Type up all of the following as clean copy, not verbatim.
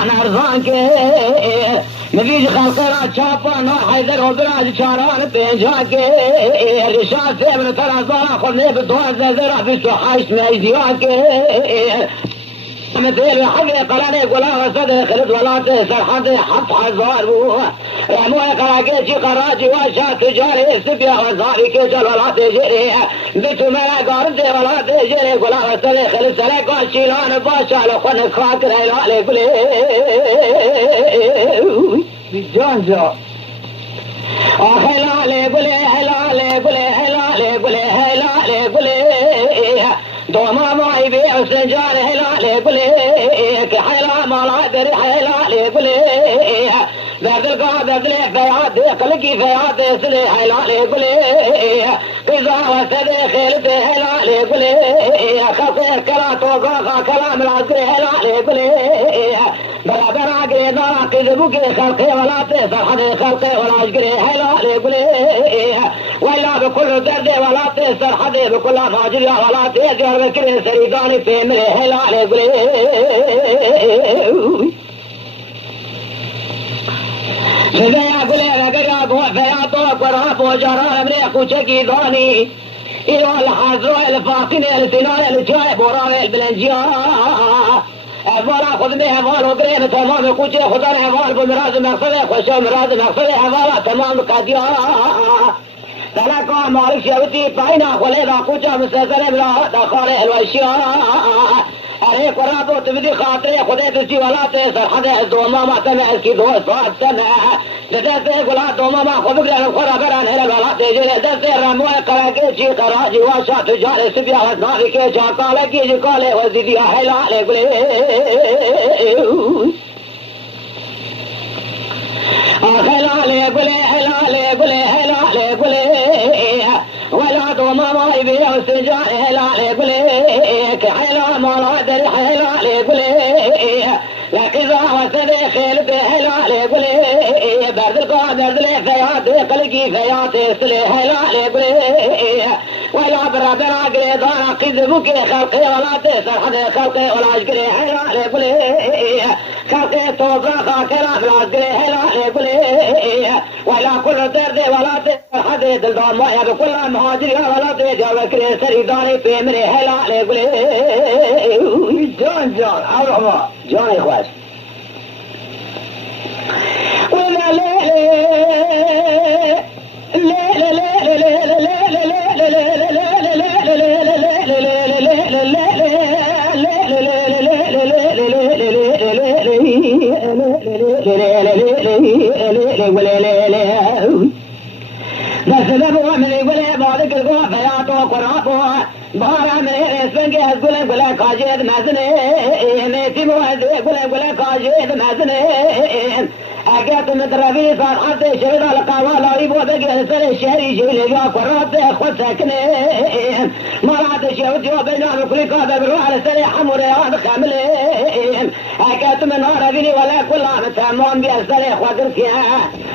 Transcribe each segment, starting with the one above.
جان ارزان که نبیج خلق را چاپا نا حیدر و براج چاران پینجا که رشاد سیبن ترازانا خود نیب دوازده زرا 28 میزیا که مثل حبي قراني قلا وصدر خلد ولات سرحد حط حزار رموه قراقيتي قراجي واشا تجاري سبيا وزاري كجل ولات جري بيتو ملا قارد ولات جري قلا وصدر خلد سرق وشيلان باشا لخون خاطر هلالي قلي بجان جا هلالي قلي هلالي قلي هلالي قلي هلالي قلي دوما معي بيع سنجان هلالي قليك حيلا مالا دري حيلالي قليك درد القادة دلي فيعاتي قلقي فيعاتي سلي حيلالي قليك إذا وسدي خيلتي هلالي قليك خصير كلا توقاقا كلام العسكري هلالي قليك بلا براقي دارا قذبوكي خلقي ولا تسر حدي خلقي ولا عشقري هلالي قليك وإلا بكل دردي ولا تسر حدي بكل فاجري ولا تسر بكري سريداني في ملي هلالي قليك فيا قليك قراب فيا طوق وراب وجران مريق وشكي ضاني إيوه الحزر الفاقين السنان الجايب وراوي البلنجيان أفوالا خذ به أفوال وقريب تمام كوشي خذان أفوال بمراز مقصده خوشو مراز مقصده أفوالا تمام قديا تلقى مالك شوتي باينا خليدا كوشا مستسر بلا دخاله الوشياء أريك ورابو تبدي خاطري خذي تسي ولا تسر حدا الدوما ما تمع اسكي دو صوت سمع دسي قلا دوما ما خذك لأن الخرا بران هلا الولا تجري دسي رموه قراكي قراجي واشا تجاري سبيا وزناري كي شاقالة كي جقالي وزيديا حلالي قلي هلالي قلي هلالي قلي هلالي قلي ولا دوما ما يبيع السجان هلالي قليك حلا ما دري هلالي قلي لكن ذا وسدي خيلتي هلالي قلي برد القادر دلي فياتي قلقي فياتي سلي هلالي قلي ولا برا قريضانا قذبوكي خلقي ولا تسر حدي خلقي ولا عشقري هلالي قلي خلقي توزاقا كلام العشقري هلالي قلي ولا كل دردي ولا تسر حدي دلدان مايا بكل مهاجري ولا تيجا بكري سريداني في مني هلالي قلي جان جان عرما جاني خواش ولا بس لبوا من يقول بارك القوة فياتو قرابو بارا من اسفنك يقول قاجد مزني ميتي موهد يقول قاجد مزني اگه مدربی فرحت شهید القوالا يبو بقى سر الشهري جيلي يا قرات خود سكني مرات شهود جو بينام كل قادة بروح لسري حمر يا خاملين اگه من عربيني ولا كل عام تمام بيا سري خود ركيا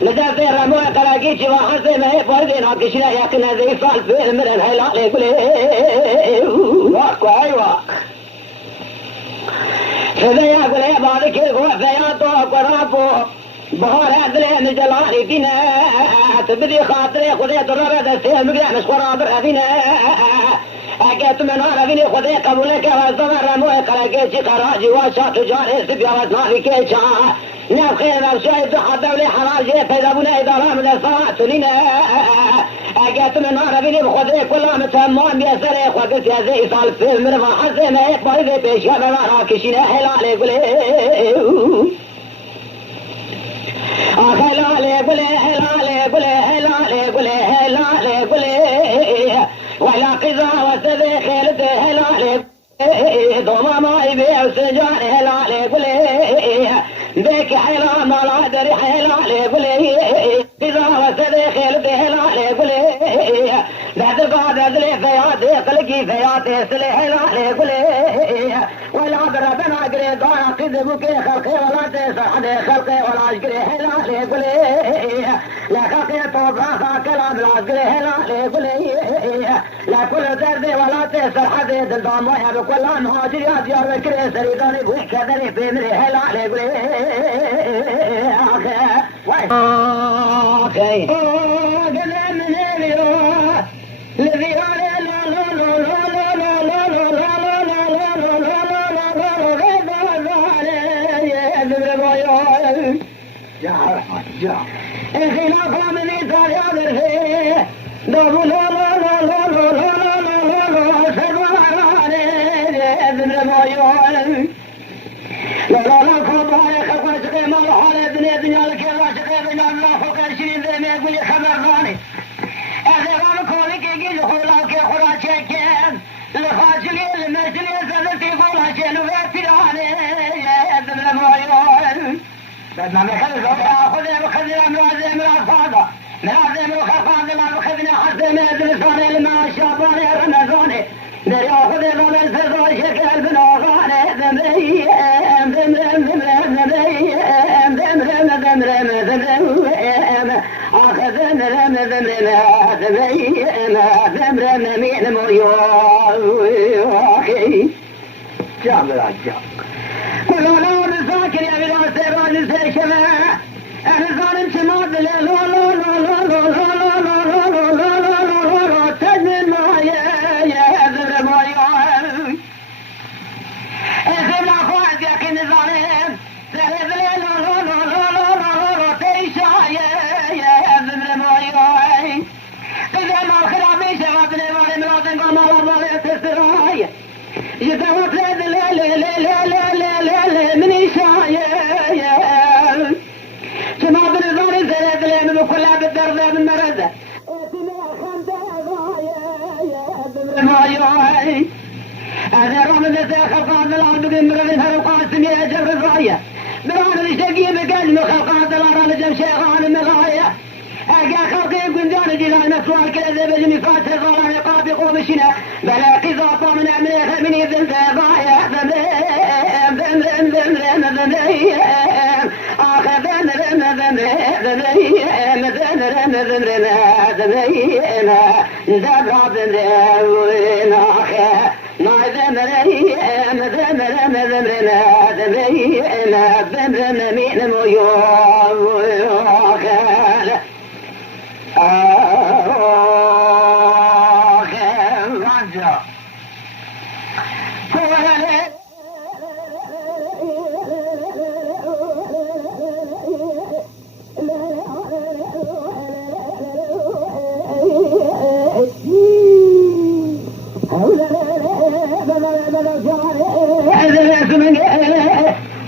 لذات رموه قراقي شوا حسي ما يفرقين وكشنا يقنا زي صال في من الهلال يقول واكو ايوه فذا يقول يا بارك القوة فياتو قرابو بهار أدلين جلالي دينا تبدي خاطري خذي دربة دستي المقدام اسقراب رفينا أجت من عرفيني خذي قبولك والزمر رموه قراقيشي قراجي واشا تجاري سبيا وزناري كيشا نفخي مرشايد حد دولي حراجي فيدابونا إدارة من الصلاة لنا أجت من عرفيني بخذي كلها متهمان بيسري خذي سيازي صال في المرفع حسي ما يكبر ذي بيشا بمراكشنا حلالي قولي هلالي قولي هلالي قولي هلالي قولي هلالي قولي ولا قضا وسذي خيلتي هلالي دوما ما يبيع سجان هلالي قولي بيك حلا ما لا دري هلالي قولي قضا وسذي خيلتي هلالي قولي بعد القادة دلي فياتي قلقي فياتي سلي هلالي قولي ولا بربنا قريضانا قذبوكي خلقي ولا تسر حدي خلقي ولا عشقري هلالي قولي لا خلقي توضاخا كلام العسقري هلالي قولي لا كل دردي ولا تسر حدي دلدان مويا بكل مهاجريات يا بكري سريداني بوحكة ذري في مري هلالي قولي اوكي خلافة من إيطال يادر فيه دوبو لا لا لا لا لا لا لا لا لا سباراني ابن ربايان لا لا لا كبايا خلقا شقي مالحال ابن الدنيا لكيلا شقي بنا الله فوق الشرين ذي ميقول خبرناني اخيران كولي كي جيل خولا كي خورا شكين لخاشلي المشلي سدتي خولا شنو باتراني ابن ربايان بدنا نخلص خذ خذ امراض امراض فاضة مراد امراض خفاض الله خذنا حتى ما ادرسوني لما الشاباني رمزوني دريا خذ ظل الفضل شكل بنوغاني ذمري ذمرم ذمرم ذمرم ذمرم ذمرم ذمرم اخذ ذمرم ذمرم ذمرم ذمرم مين ميوخي جاب العجاب كلنا مساكن يا بلا سيران سيشمع انا ظالم سماد لا لا لا لا لا لا لا لا لا لا لا تجمل معايا يا ذر معايا اذن عفوات يا كن ظالم سهل لا لا لا لا لا لا تيشا يا ذر معايا قذا ما الخرامي شغابني مالي مرادن قمال مالي تسراي يتوت لا لا لا لا لا لا لا من إشايا كما بنظاري زرد لين وكلها بالدرد من مرزة أنا رامز خلقان الأرض بمرض هرقاسم يا جبر الراية بران الشقي بقلم خلقان الأرض لجم شيخان مغاية أجا خلقي قندان جلال مسوار كذا بجمي فاتر ظلام يقابي قوم شنا بلا قضاطة من أمريخ من يذل ضايا ذمرم ذمرم ذمرم ذمرم آخر ذمرم ذمرم ذمرم ذمرم ذمرم ذمرم دبر ذمرم آخر ما ذمرم ذمرم ذمرم ذمرم ذمرم مين ميوم آخر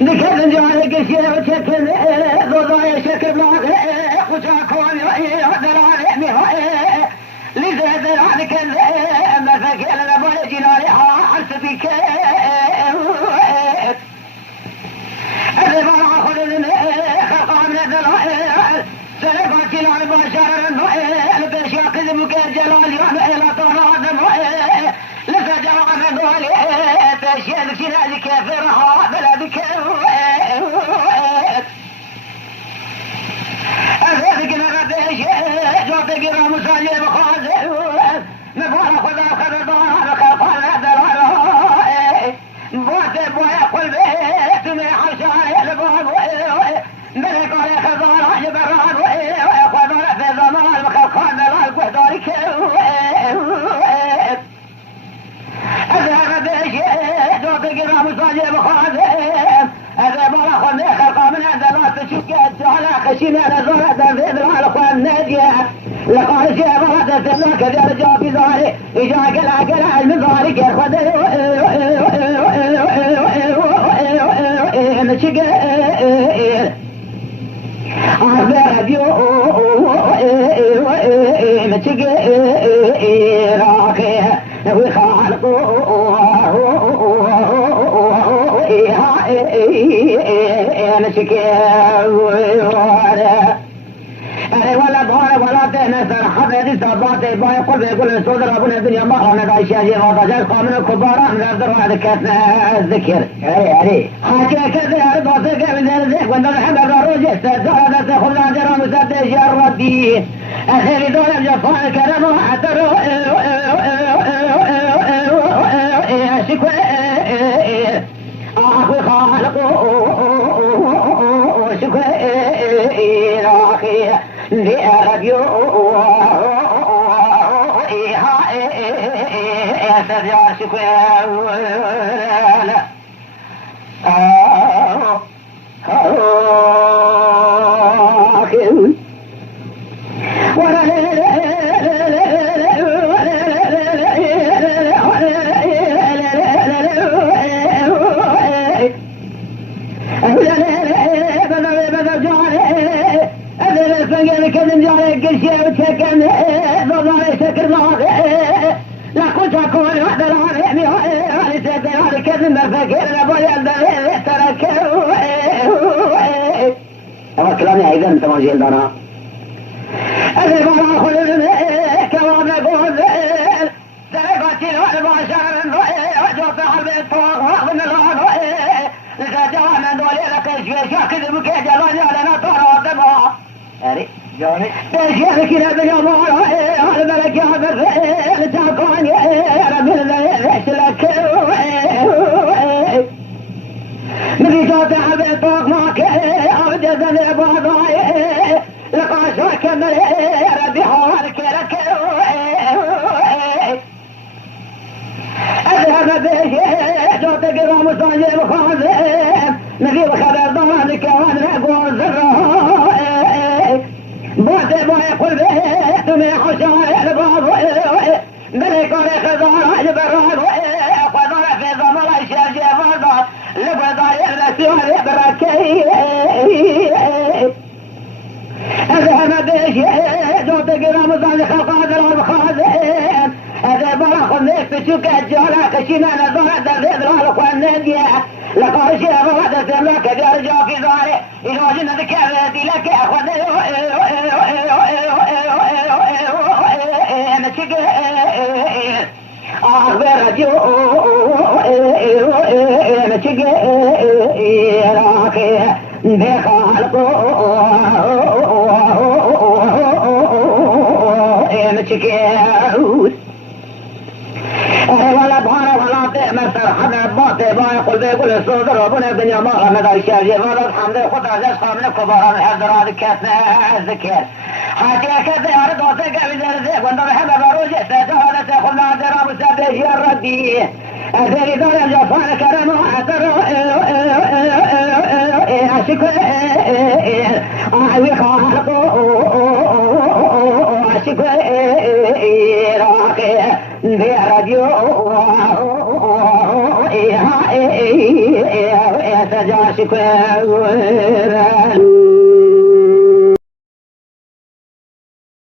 ذكر جارك الشيء وشكل ضضايا شكل لاغ وشاكون هذا العالم لذا ذلك ما فكر لما جنارها حسبك أذبا أخذ خلقا من الذلائل سلفات جنار بشر البشاق ذبك الجلال لا طراد لفجر عن الظهر تشيل شنالك فرها بلدك أذبك نردش جوتك رمسالي بخازر مفارق خذا خذا ضار خلقان ذلائل بوات بويا قل بيت من حشار الباب ملك علي خضار جبران وخضار في زمان خلقان ذلائل وحدارك أذهب بشيء جوتك رمسالي بخازر أذهب أخذ خلقا من ذلات شكت على خشيمة نزولة في ذرع الأخوان ناجية لقال شيء مرات سلاك ذي رجاء في ظهري إجاك العقل علم ظهرك يخذ مشك أخبر بيو مشك راقي وخالقه مشك ولا ضار ولا تنسر حفظ استعباط باي قل بيقول صدر ابونا الدنيا ما انا دايش يجي وضجال قامنا الكبار من الذروة ذكرتنا الذكر حكى كذا رضوتك من ذلك وانت الحمد الروج استزارة تأخذ عن جرام مسدش يا ربي أخيري دولة جفان كرم حتى شكوى أخي خالق شكوى أخي راديو سرجار شكوى لا كنت أكون وحد العالمي هذه كذب فكر لابد أن ترك أما كلامي أيضا تماجيل دانا أذي برا خلل كواب نقول ذلك والبشر وجوط حرب الطاق من الغاب لتجانا دولي لك الشيشة كذب كجلاني لنا طار وطبع أري جوني بشيخ كنا بجمال على ملك يا بفعل تاقاني رب الذي لك نبي جوط حرب الطاق معك أبجزني بعضاي لقاشا كمل ربي حوالك لك أذهب بشيء جوت قرام صاجب خازم نبي بخبر ضانك وانا أقول زرها بوت يقول بيت من حشاء الباب ملك خضار عجب الراب خضار في ضمر الشاج فرضا لبضا يلسوا بركي أذهب بشيء جوت قرام صاجب خازم الخازم هذا برا خليك تشوك الجهلة كشينا نظرة الذر والنجية لقد شيء بغدة لك جرجا في ظهري إذا جنة كذاتي لك أخواني أنا شكي أخبر رجو أنا شكي راكي بخالقو أنا شكي ولا بحر ولا تأمر فرحنا باطي بايقل بيقول الصدر ربنا الدنيا مغرى مدى الشارجي ولا الحمد خد عزيز خامل كبارا من حد راد كاتنا الذكر حاكي كذا يارد وطيقة بزرزيق واندر حبا بروجي سيتهانا تخلنا درام سابيجي الردي أذيري دار الجفان كرم وحتر أشكر أعوي خالقو أشكر راقي براديو سجاشك